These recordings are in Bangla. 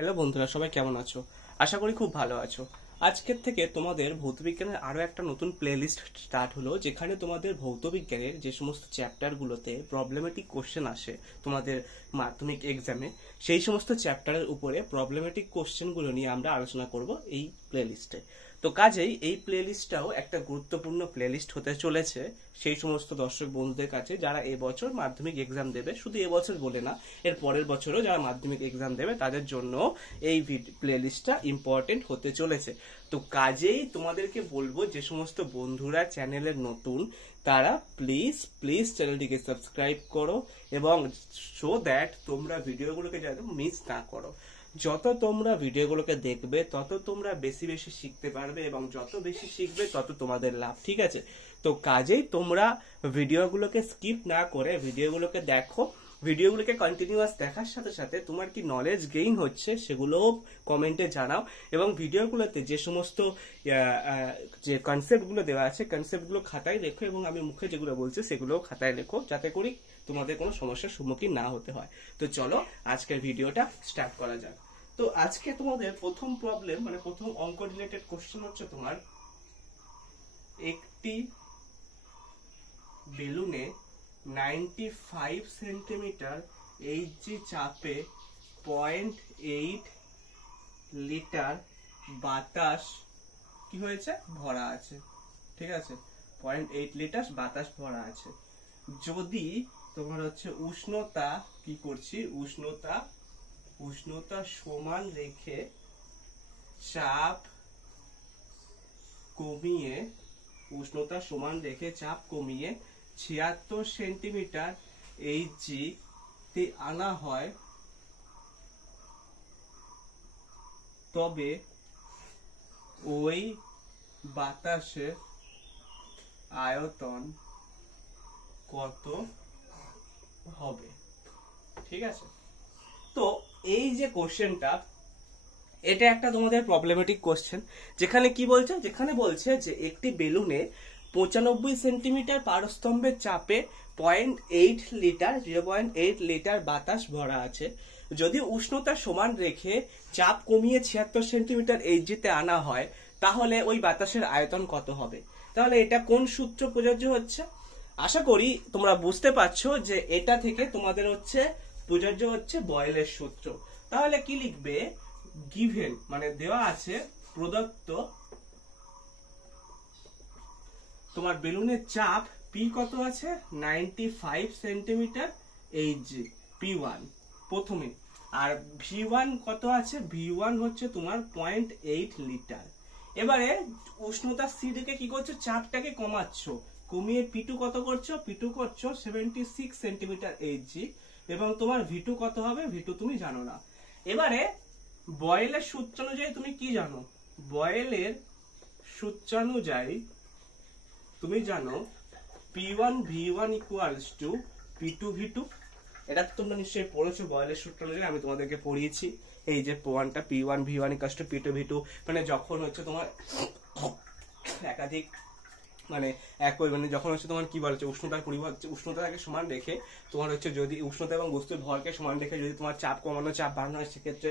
হ্যালো বন্ধুরা, সবাই কেমন আছো? আশা করি খুব ভালো আছো। আজকের থেকে তোমাদের ভৌতবিজ্ঞানের আরো একটা নতুন প্লেলিস্ট স্টার্ট হলো, যেখানে তোমাদের ভৌতবিজ্ঞানের যে সমস্ত চ্যাপ্টারগুলোতে প্রবলেমেটিক কোশ্চেন আসে তোমাদের মাধ্যমিক এক্সামে, সেই সমস্ত চ্যাপ্টারের উপরে প্রবলেমেটিক কোশ্চেনগুলো নিয়ে আমরা আলোচনা করব এই প্লেলিস্টে। তো কাজেই এই প্লেলিস্টটাও একটা গুরুত্বপূর্ণ প্লেলিস্ট হতে চলেছে সেই সমস্ত দর্শক বন্ধুদের কাছে যারা এবছর মাধ্যমিক এক্সাম দেবে। শুধু এবছর বলে না, এর পরের বছরও যারা মাধ্যমিক এক্সাম দেবে তাদের জন্য এই প্লেলিস্টটা ইম্পর্টেন্ট হতে চলেছে। তো কাজেই তোমাদেরকে বলবো, যে সমস্ত বন্ধুরা চ্যানেলের নতুন তারা প্লিজ প্লিজ চ্যানেলটিকে সাবস্ক্রাইব করো, এবং সো দ্যাট তোমরা ভিডিওগুলোকে যাতে মিস না করো। যত তোমরা ভিডিওগুলোকে দেখবে তত তোমরা বেশি বেশি শিখতে পারবে, এবং যত বেশি শিখবে তত তোমাদের লাভ। ঠিক আছে? তো কাজেই তোমরা ভিডিওগুলোকে স্কিপ না করে ভিডিওগুলোকে দেখো। ভিডিওগুলোকে কন্টিনিউয়াস দেখার সাথে সাথে তোমার কি নলেজ গেইন হচ্ছে সেগুলোও কমেন্টে জানাও, এবং ভিডিওগুলোতে যে সমস্ত যে কনসেপ্টগুলো দেওয়া আছে কনসেপ্টগুলো খাতায় লেখো, এবং আমি মুখে যেগুলো বলছি সেগুলোও খাতায় লেখো, যাতে করে তোমাদের কোনো সমস্যার সম্মুখীন না হতে হয়। তো চলো আজকের ভিডিওটা স্টার্ট করা যাক। তো আজকে তোমাদের প্রথম প্রবলেম, মানে প্রথম অঙ্ক রিলেটেড কোশ্চেন হচ্ছে তোমার, একটি বেলুনে 95 সেন্টিমিটার এইচজি চাপে 0.8 লিটার বাতাস কি হয়েছে, ভরা আছে। ঠিক আছে? 0.8 লিটার বাতাস ভরা আছে। যদি তোমার হচ্ছে উষ্ণতা কি করছি, উষ্ণতা সমান রেখে চাপ কমিয়ে 76 সেন্টিমিটার এইচজি তে আনা হয়, তবে ওই বাতাসের আয়তন কত হবে? ঠিক আছে? তো এই যে কোশ্চেনটা, এটা একটা তোমাদের প্রবলেমেটিক কোশ্চেন। যেখানে কি বলছে, যেখানে বলছে যে একটি বেলুনে 95 সেন্টিমিটার পারস্তম্ভের চাপে 0.8 লিটার বাতাস ভরা আছে। যদি উষ্ণতা সমান রেখে চাপ কমিয়ে 76 সেন্টিমিটার এইচজিতে আনা হয়, তাহলে ওই বাতাসের আয়তন কত হবে? তাহলে এটা কোন সূত্র প্রযোজ্য হচ্ছে? আশা করি তোমরা বুঝতে পারছো যে এটা থেকে তোমাদের হচ্ছে প্রযোজ্য হচ্ছে বয়েলের সূত্র। তাহলে কি লিখবে, গিভেন মানে দেওয়া আছে, প্রদত্ত তোমার বেলুনের চাপ পি কত আছে, 95 সেন্টিমিটার এইচজি, পি1 প্রথমে। আর ভি1 কত আছে, ভি1 হচ্ছে তোমার 0.8 লিটার। এবারে উষ্ণতা সি থেকে কি করছো, চাপটাকে কমাচ্ছ, কমিয়ে পি2 কত করছো, পি2 করছো 76 সেন্টিমিটার এইচজি, এবং তোমার ভি2 কত হবে, ভি2 তুমি জানো না। এবারে বয়েলের সূত্র অনুযায়ী তুমি কি জানো, বয়েলের সূত্রানুযায়ী তুমি জানো P1 V1 equals to P2 V2। এটা তো তোমরা নিশ্চয়ই পড়েছো বয়েলের সূত্র অনুযায়ী, আমি তোমাদেরকে পড়িয়েছি। এই যে পয়েন্টটা P1 V1 equals to P2 V2, মানে যখন হচ্ছে তোমার একাধিক মানে একই, মানে যখন হচ্ছে তোমার কি বলছে, উষ্ণতার পরিবর্তে উষ্ণতাকে সমান রেখে তোমার হচ্ছে, যদি উষ্ণতা এবং বস্তুর ভরকে সমান রেখে যদি তোমার চাপ কমানো চাপ বাড়ানো হয়, সেক্ষেত্রে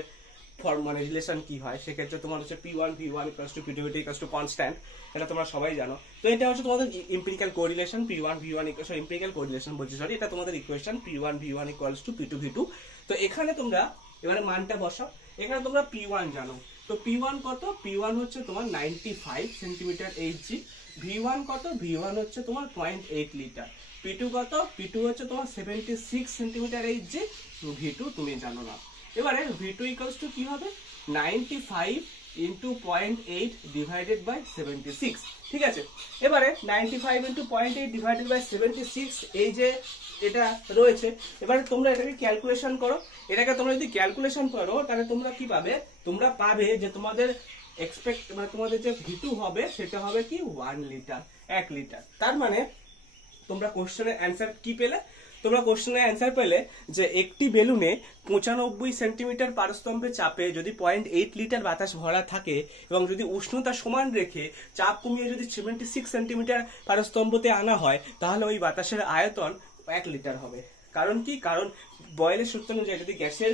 মানে রিলেশন কি হয়, সেক্ষেত্রে তোমার হচ্ছে P1 V1 equals to P2 V2 equals to constant. এটা তোমরা সবাই জানো। তো এটা হচ্ছে তোমাদের empirical correlation, P1 V1 equals two empirical correlation বলছি, সরি, এটা তোমাদের equation P1 V1 equals to P2 V2। তো এখানে তোমরা এবারে মানটা বসাও। এখানে তোমরা P1 জানো, তো P1 কত, P1 হচ্ছে তোমার 95 সেন্টিমিটার এইচজি। V1 কত, V1 হচ্ছে তোমার 0.8 লিটার। P2 কত, P2 হচ্ছে তোমার 76 সেন্টিমিটার এইচজি। V2 তুমি জানো না। এবারে V2 ইকুয়ালস টু কি হবে, 95 ইন্টু 0.8 ডিভাইডেড বাই 76। ঠিক আছে? এবারে 95 ইন্টু 0.8 ডিভাইডেড বাই 76, এই যে এটা রয়েছে, এবারে তোমরা এটাকে ক্যালকুলেশন করো। এটাকে তোমরা যদি ক্যালকুলেশন করো তাহলে তোমরা কি পাবে, তোমরা পাবে যে তোমাদের এক্সপেক্ট মানে তোমাদের যে V2 হবে সেটা হবে কি 1 লিটার, 1 লিটার। তার মানে তোমরা কোশ্চেনের অ্যান্সার কি পেলে, তোমরা কোশ্চেনের অ্যান্সার পেলে যে একটি বেলুনে 95 সেন্টিমিটার পারস্তম্ভের চাপে যদি 0.8 লিটার বাতাস ভরা থাকে, এবং যদি উষ্ণতা সমান রেখে চাপ কমিয়ে যদি 76 সেন্টিমিটার পারস্তম্ভতে আনা হয়, তাহলে ওই বাতাসের আয়তন 1 লিটার হবে। কারণ কি, কারণ বয়েলের সূত্র অনুযায়ী যদি গ্যাসের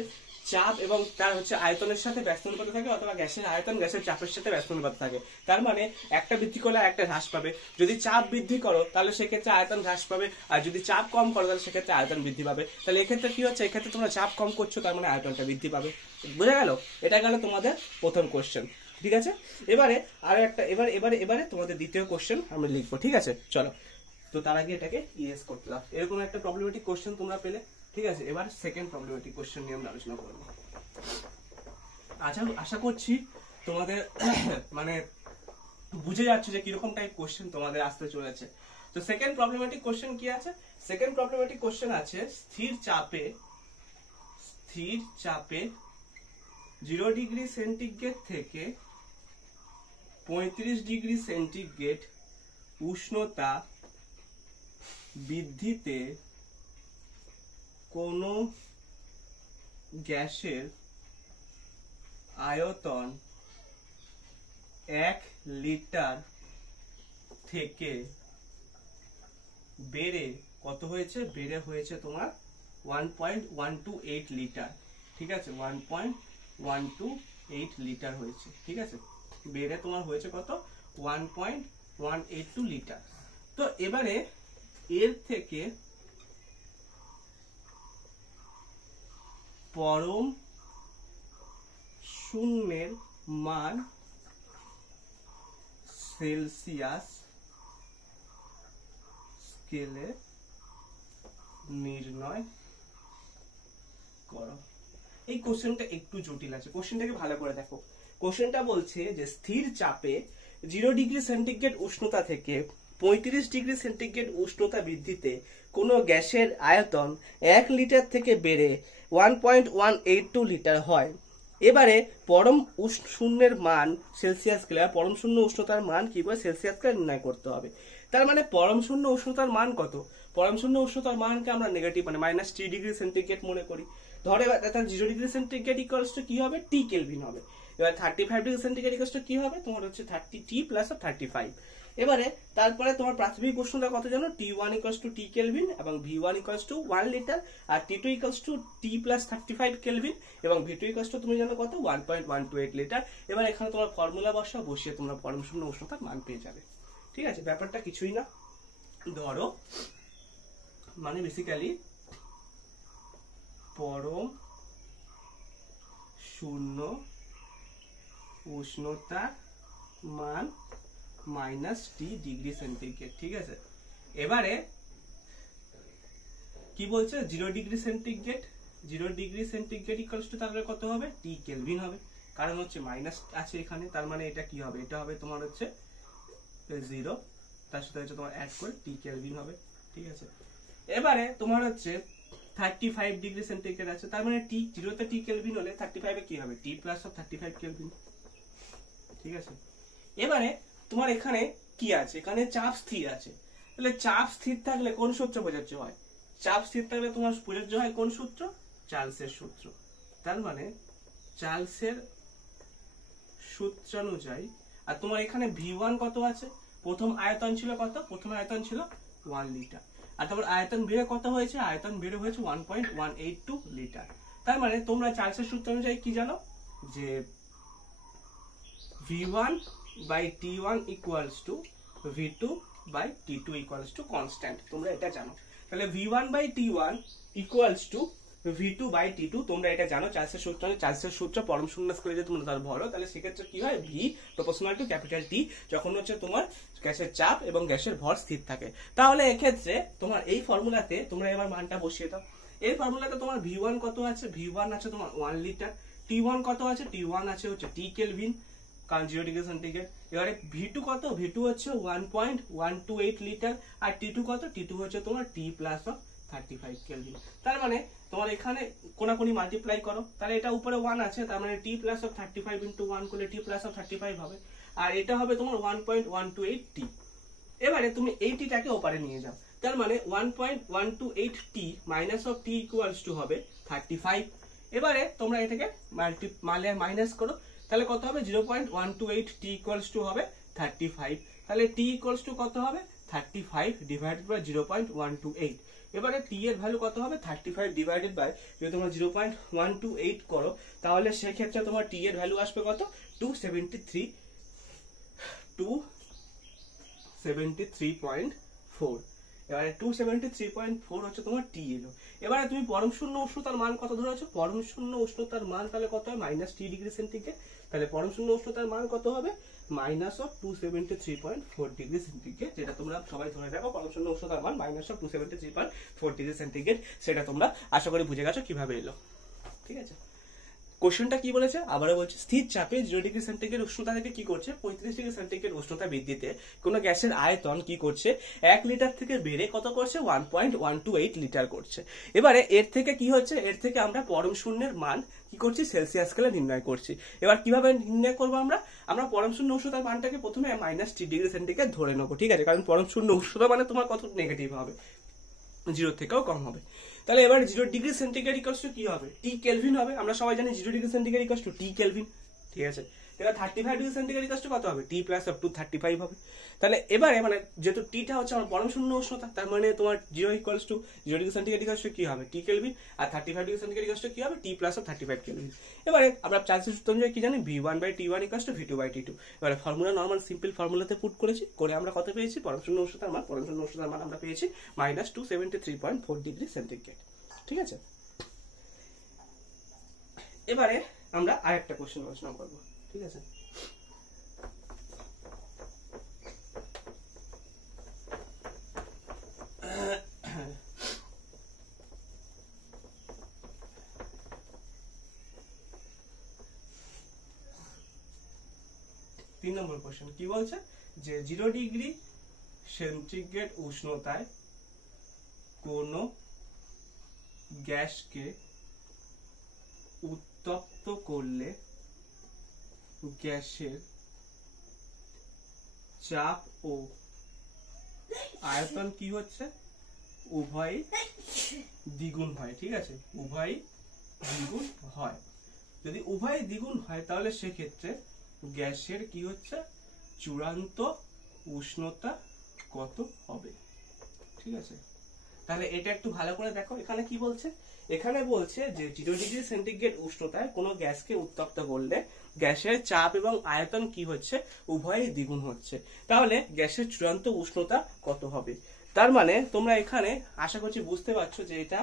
চাপ এবং তার হচ্ছে আয়তনের সাথে ব্যস্ত অনুপাতে থাকে, অথবা গ্যাসের আয়তন গ্যাসের চাপের সাথে ব্যস্ত অনুপাতে থাকে। তার মানে একটা বৃদ্ধি করলে একটা হ্রাস পাবে। যদি চাপ বৃদ্ধি করো তাহলে সেক্ষেত্রে আয়তন হ্রাস পাবে, আর যদি চাপ কম করো তাহলে সেক্ষেত্রে আয়তন বৃদ্ধি পাবে। তাহলে এক্ষেত্রে কি হচ্ছে, এক্ষেত্রে তোমরা চাপ কম করছো, তার মানে আয়তনটা বৃদ্ধি পাবে। বুঝা গেল? এটা গেল তোমাদের প্রথম কোশ্চেন। ঠিক আছে, এবারে আরো একটা এবারে তোমাদের দ্বিতীয় কোশ্চেন আমরা লিখবো। ঠিক আছে, চলো। তো তার আগে এটাকে ইয়েস করতে দাও। এরকম একটা প্রবলেমেটিক কোশ্চেন তোমরা পেলে। ঠিক আছে, এবার সেকেন্ড প্রবলেমেটিক কোশ্চেন নিয়ে আমরা আলোচনা করবো। আশা করছি তোমাদের মানে বুঝে যাচ্ছে যে কিরকম টাইপ কোশ্চেন তোমাদের আসতে চলেছে। তো সেকেন্ড প্রবলেমেটিক কোশ্চেন কি আছে? সেকেন্ড প্রবলেমেটিক কোশ্চেন আছে স্থির চাপে 0 ডিগ্রি সেন্টিগ্রেড থেকে 35 ডিগ্রি সেন্টিগ্রেড উষ্ণতা বৃদ্ধিতে কোনো গ্যাসের আয়তন 1 লিটার থেকে বেড়ে কত হয়েছে? বেড়ে হয়েছে তোমার 1.128 লিটার। ঠিক আছে, 1.128 লিটার হয়েছে। ঠিক আছে, বেড়ে তোমার হয়েছে কত? 1.182 লিটার। তো এবারে এর থেকে পরম শূন্যের মান সেলসিয়াস স্কেলে নির্ণয় করো। এই কোশ্চেনটা একটু জটিল আছে, কোশ্চেনটাকে ভালো করে দেখো। কোশ্চেনটা বলছে যে স্থির চাপে 0 ডিগ্রি সেন্টিগ্রেড উষ্ণতা থেকে 35 ডিগ্রি সেন্টিগ্রেড উষ্ণতা বৃদ্ধিতে কোনো গ্যাসের আয়তন 1 লিটার থেকে বেড়ে 1.182 লিটার হয়। এবারে পরম শূন্যের মান সেলসিয়াস স্কেলে, পরম শূন্য উষ্ণতার মান কি করে সেলসিয়াস স্কেলে নির্ণয় করতে হবে। তার মানে পরম শূন্য উষ্ণতার মান কত? পরম শূন্য উষ্ণতার মানকে আমরা নেগেটিভ মানে -3 ডিগ্রি সেন্টিগ্রেড মনে করি। ধরে 0 ডিগ্রি সেন্টিগ্রেড ইকুয়ালস টু কি হবে? টি কেলভিন হবে। এবার 35 ডিগ্রি সেন্টিগ্রেড ইকুয়ালস টু কি হবে? তোমার হচ্ছে 30 টি প্লাস 35। এবারে তারপরে তোমার প্রাথমিক উষ্ণতা কত জানো? T1 equals to T kelvin এবং V1 ইকুয়ালস টু 1 লিটার, আর T2 equals to T plus 35 kelvin এবং V2 ইকুয়ালস টু তুমি জানো কত? 1.128 লিটার। এবার এখানে তোমার ফর্মুলা বসিয়ে তোমরা পরম শূন্য উষ্ণতার মান পেয়ে যাবে। ঠিক আছে, ব্যাপারটা কিছুই না। ধরো মানে বেসিক্যালি পরম শূন্য উষ্ণতার মান -T ডিগ্রি সেন্টিগ্রেড। ঠিক আছে, এবারে কি বলছে? 0 ডিগ্রি সেন্টিগ্রেড ইকুয়ালস টু তাহলে কত হবে? টি কেলভিন হবে, কারণ হচ্ছে মাইনাস আছে এখানে। তার মানে এটা কি হবে? এটা হবে তোমার হচ্ছে 0, তার সাথে হচ্ছে তোমার অ্যাড করে টি কেলভিন হবে। ঠিক আছে, এবারে তোমার হচ্ছে 35 ডিগ্রি সেন্টিগ্রেড আছে, তার মানে টি 0 টি কেলভিন হলে 35 এ কি হবে? টি প্লাস 35 কেলভিন। ঠিক আছে, এবারে তোমার এখানে কি আছে? এখানে চাপ স্থির আছে। তাহলে চাপ স্থির থাকলে কোন সূত্র প্রযোজ্য হয়? চাপ স্থির থাকলে তোমার প্রযোজ্য হয় কোন সূত্র? চার্লসের সূত্র। তার মানে চার্লসের সূত্রানুযায়ী, আর তোমার এখানে V1 কত আছে? প্রথম আয়তন ছিল কত? প্রথম আয়তন ছিল 1 লিটার, আর তারপর আয়তন বেড়ে কত হয়েছে? আয়তন বেড়ে হয়েছে 1.182 লিটার। তার মানে তোমরা চার্লসের সূত্র অনুযায়ী কি জানো? যে V1 by T1 equals to V2 by T2 equals to constant। তোমরা এটা জানো। তাহলে V1 by T1 equals to V2 by T2 তোমরা এটা জানো। চার্লসের সূত্র পরম শূন্য স্কেলে যদি তোমরা ধরো তাহলে সেক্ষেত্রে কি হয়? V proportional to capital T, যখন হচ্ছে তোমার গ্যাসের চাপ এবং গ্যাসের ভর স্থির থাকে। তাহলে এক্ষেত্রে তোমার এই ফর্মুলাতে তোমরা এবার মানটা বসিয়ে দাও। এই ফর্মুলাতে তোমার V1 কত আছে? V1 আছে তোমার 1 লিটার। T1 কত আছে? T1 আছে হচ্ছে টি কেলভিন, কারণ 0 ডিগ্রি সেন্টিগ্রেড। এবারে V2 কত? V2 হচ্ছে 1.128 লিটার, আর T2 কত? T2 হচ্ছে তোমার T প্লাস 35 কেলভিন। তার মানে তোমার এখানে কোনাকুনি মাল্টিপ্লাই করো, তাহলে এটা উপরে 1 আছে, তার মানে T প্লাস 35 ইন্টু 1 করলে T প্লাস 35 হবে, আর এটা হবে তোমার 1.128 T। এবারে তুমি এই টিটাকে ওপারে নিয়ে যাও, তার মানে 1.128 T minus of T equals two হবে 35। এবারে তোমরা এটাকে মাইনাস করো, তাহলে কত হবে? 0.128 T ইকুয়ালস টু হবে 35। তাহলে T ইকুয়ালস টু কত হবে? 35 ডিভাইডেড বাই 0.128। এবারে টি এর ভ্যালু কত হবে 35 ডিভাইডেড বাই, যদি তোমরা 0.128 করো তাহলে সেক্ষেত্রে তোমার টি এর ভ্যালু আসবে কত 273.4। এবারে 273.4 হচ্ছে তোমার টি এলো। এবারে তুমি পরম শূন্য উষ্ণতার মান কত ধরেছো, পরম শূন্য উষ্ণতার মান তাহলে কত হয় -3 ডিগ্রি সেন্টিগ্রেড। তাহলে পরম শূন্য উষ্ণতার মান কত হবে -273.4 ডিগ্রি সেন্টিগ্রেড, যেটা তোমরা সবাই ধরে রাখো পরম শূন্য উষ্ণতার মান -273.4 ডিগ্রি সেন্টিগ্রেড। সেটা তোমরা আশা করি বুঝে গেছো কিভাবে এলো। ঠিক আছে, কোশ্চেনটা কি বলেছে আবারও বলছি, স্থির চাপে 0 ডিগ্রি সেন্টিগ্রেড উষ্ণতা থেকে কি করছে 35 ডিগ্রি সেন্টিগ্রেড উষ্ণতা বৃদ্ধিতে কোনো গ্যাসের আয়তন কি করছে 1 লিটার থেকে বেড়ে কত করছে 1.128 লিটার করছে। এবারে এর থেকে কি হচ্ছে, এর থেকে আমরা পরম শূন্যের মান কি করছি সেলসিয়াস স্কেলে নির্ণয় করছি। এবার কিভাবে নির্ণয় করবো আমরা পরম শূন্য উষ্ণতার মানটাকে প্রথমে -3 ডিগ্রি সেন্টিগ্রেড ধরে নেবো। ঠিক আছে, কারণ পরম শূন্য উষ্ণতা মানে তোমার কত নেগেটিভ হবে, 0 থেকেও কম হবে। তাহলে এবার 0 ডিগ্রি সেন্টিগ্রেড ইকুয়ালস টু কি হবে টি কেলভিন হবে। আমরা সবাই জানি 0 degree centigrade equals to T kelvin. ঠিক আছে, এবার 35 ডিগ্রি সেন্টিগ্রেড ইকুয়ালস টু কত হবে টি প্লাস আপ টু 35 হবে। তাহলে এবারে মানে যেহেতু টিটা হচ্ছে আমার পরম শূন্য উষ্ণতা, তার মানে তোমার 0 equals to 0 degree centigrade equals to কি হবে টি কেলভিন, আর 35 ডিগ্রি সেন্টিগ্রেড ইকুয়ালস টু কি হবে টি প্লাস আপ 35 কেলভিন। এবারে আমরা চার্জের সূত্র অনুযায়ী কি জানি v1/t1 ইকুয়ালস টু v2/t2। এবারে ফর্মুলা নরমাল সিম্পল ফর্মুলাতে পুট করেছি, করে আমরা কত পেয়েছি পরম শূন্য উষ্ণতার মান আমরা পেয়েছি -273.4 ডিগ্রি সেন্টিগ্রেড। ঠিক আছে, এবারে আমরা আরেকটা কোশ্চেন আলোচনা করবো। ঠিক আছে, তিন নম্বর কোশ্চেন কি বলছে যে 0 ডিগ্রি সেন্টিগ্রেড উষ্ণতায় কোন গ্যাসকে উত্তপ্ত করলে গ্যাসের চাপ ও আয়তন কি হচ্ছে উভয় দ্বিগুণ হয়। ঠিক আছে, উভয় দ্বিগুণ হয়। যদি উভয় দ্বিগুণ হয় তাহলে সেক্ষেত্রে গ্যাসের কি হচ্ছে চূড়ান্ত উষ্ণতা কত হবে। ঠিক আছে, তাহলে এটা একটু ভালো করে দেখো, এখানে কি বলছে, এখানে বলছে যে 0 ডিগ্রি সেন্টিগ্রেড উষ্ণতায় কোনো গ্যাসকে উত্তপ্ত করলে গ্যাসের চাপ এবং আয়তন কি হচ্ছে উভয়ই দ্বিগুণ হচ্ছে। তাহলে গ্যাসের চূড়ান্ত উষ্ণতা কত হবে। তার মানে তোমরা এখানে আশা করছি বুঝতে পারছো যে এটা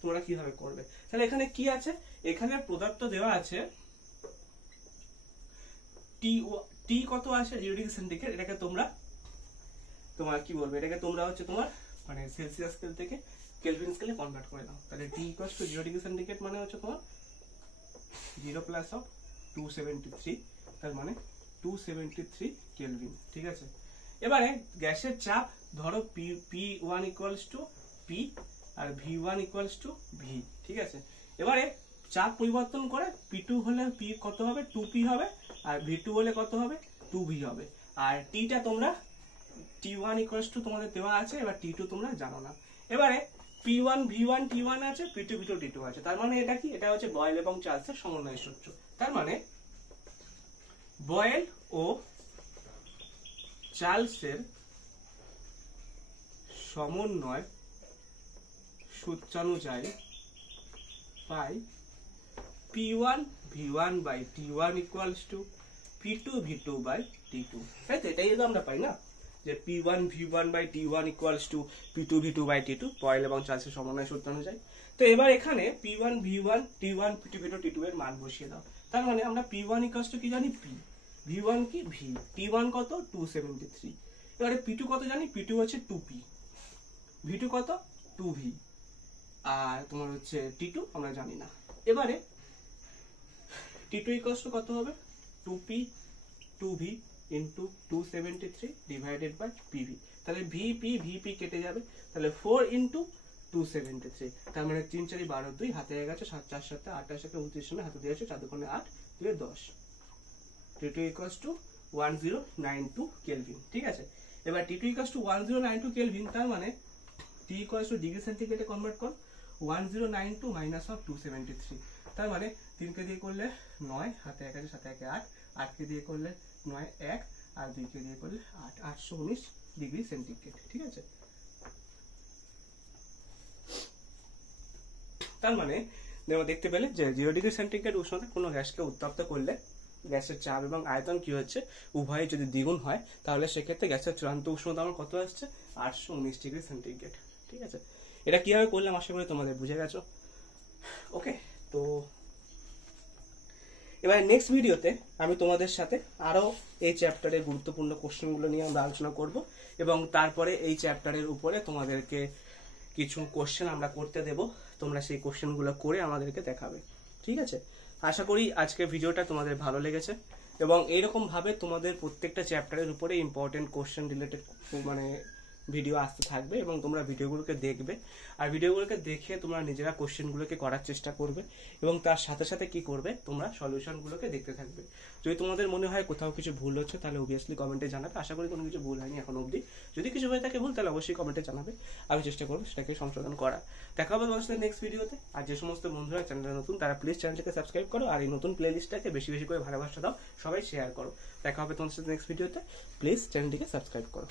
তোমরা কিভাবে করবে। তাহলে এখানে কি আছে, এখানে প্রদত্ত দেওয়া আছে টি কত আছে 0 ডিগ্রি সেন্টিগ্রেড, এটাকে তোমরা কি বলবে, এটাকে তোমরা হচ্ছে তোমার মানে সেলসিয়াস স্কেল থেকে কেলভিন স্কেলে কনভার্ট করে দাও। তাহলে টি ইকুয়ালস টু 0 ডিগ্রি সেন্টিগ্রেড মানে হচ্ছে তোমার 0 প্লাস অফ 273, তার মানে 273 কেলভিন। ঠিক আছে, এবারে গ্যাসের চাপ ধরো P1 ইকুয়ালস টু P আর V1 ইকুয়ালস টু V। ঠিক আছে, এবারে চাপ পরিবর্তন করে P2 হলে P কত হবে 2P হবে, আর V2 হলে কত হবে 2V হবে। আর টিটা তোমরা T1 ইকুয়ালস টু তোমাদের দেওয়া আছে, এবার T2 তোমরা জানো না। এবারে P1 V1 T1 আছে, P2 V2 T2 আছে। তার মানে এটা কি, এটা হচ্ছে বয়েল এবং চার্লসের সমন্বয় সূত্র। তার মানে বয়েল ও চার্লসের সমন্বয় সূত্রানুযায়ী পাই P1 V1 by T1 equals to P2 V2 by T2। তাই তো, এটাই তো আমরা পাই না, যে P1 V1 by T1 equals to P2 V2 by T2 Boyle এবং চার্লসের সমন্বয় সূত্র অনুযায়ী। তো এবার এখানে P1 V1 T1 P2 V2 T2 এর মান বসিয়ে দাও। তার মানে আমরা P1 ইকুয়ালস টু কি জানি P, V1 কি V, T1 কত 273। এবারে P2 কত জানি, P2 হচ্ছে 2P, V2 কত 2V, আর তোমার হচ্ছে T2 আমরা জানি না। এবারে T2 ইকুয়ালস টু কত হবে 2P 2V into 273 divided by PV। তাহলে VP কেটে যাবে, তাহলে 4 ইন্টু 273, তার মানে 3 4 12 2 হাতে হয়ে গেছে 7 4 7 8 7 29 শূন্য হাতে দিয়েছে 4 2 8 2 10। T2 equals two 1092 kelvin. ঠিক আছে, এবার T2 ইকুয়ালস টু 1092 কেলভিন, তার মানে T ইকুয়ালস টু ডিগ্রি সেন্টিগ্রেডে কনভার্ট কর 1092 মাইনাস অফ 273, তার মানে 3 কে দিয়ে করলে 9 হাতে 1 আছে 7 1 8, 8 কে দিয়ে করলে 9 1 আর 2 কে দিয়ে করলে 8, 819 ডিগ্রি সেন্টিগ্রেড। ঠিক আছে, তার মানে দেখতে পেলে যে 0 ডিগ্রি সেন্টিগ্রেড উষ্ণতা কোনো গ্যাসকে উত্তপ্ত করলে গ্যাসের চাপ এবং আয়তন কি হচ্ছে, উভয় যদি দ্বিগুণ হয় তাহলে সেক্ষেত্রে গ্যাসের চূড়ান্ত উষ্ণতা আমার কত আসছে, 819 ডিগ্রি সেন্টিগ্রেড। ঠিক আছে, এটা কিভাবে করলাম আশা করি তোমাদের বুঝে গেছো। ওকে, তো এবার নেক্সট ভিডিওতে আমি তোমাদের সাথে আরো এই চ্যাপ্টারের গুরুত্বপূর্ণ কোশ্চেনগুলো নিয়ে আমরা আলোচনা করব, এবং তারপরে এই চ্যাপ্টারের উপরে তোমাদেরকে কিছু কোশ্চেন আমরা করতে দেব, তোমরা সেই কোশ্চেনগুলো করে আমাদেরকে দেখাবে। ঠিক আছে, আশা করি আজকের ভিডিওটা তোমাদের ভালো লেগেছে, এবং এইরকম ভাবে তোমাদের প্রত্যেকটা চ্যাপ্টারের উপরে ইম্পর্টেন্ট কোশ্চেন রিলেটেড মানে ভিডিও আসতে থাকবে, এবং তোমরা ভিডিওগুলোকে দেখবে, আর ভিডিওগুলোকে দেখে তোমরা নিজেরা কোশ্চেনগুলোকে করার চেষ্টা করবে, এবং তার সাথে সাথে কি করবে, তোমরা সলিউশনগুলোকে দেখতে থাকবে। যদি তোমাদের মনে হয় কোথাও কিছু ভুল হচ্ছে তাহলে অবভিয়াসলি কমেন্টে জানাবে। আশা করি কোনো কিছু ভুল হয়নি এখন অবধি। যদি কিছু হয়ে থাকে ভুল তাহলে অবশ্যই কমেন্টে জানাবে, আমি চেষ্টা করবো সেটাকে সংশোধন করা। দেখা হবে তোমার সাথে নেক্সট ভিডিওতে। আর যে সমস্ত বন্ধুরা চ্যানেলে নতুন তারা প্লিজ চ্যানেলটাকে সাবস্ক্রাইব করো, আর এই নতুন প্লেলিস্টটাকে বেশি বেশি করে ভালোবাসা দাও, সবাই শেয়ার করো। দেখা হবে তোমার সাথে নেক্সট ভিডিওতে, প্লিজ চ্যানেলটিকে সাবস্ক্রাইব করো।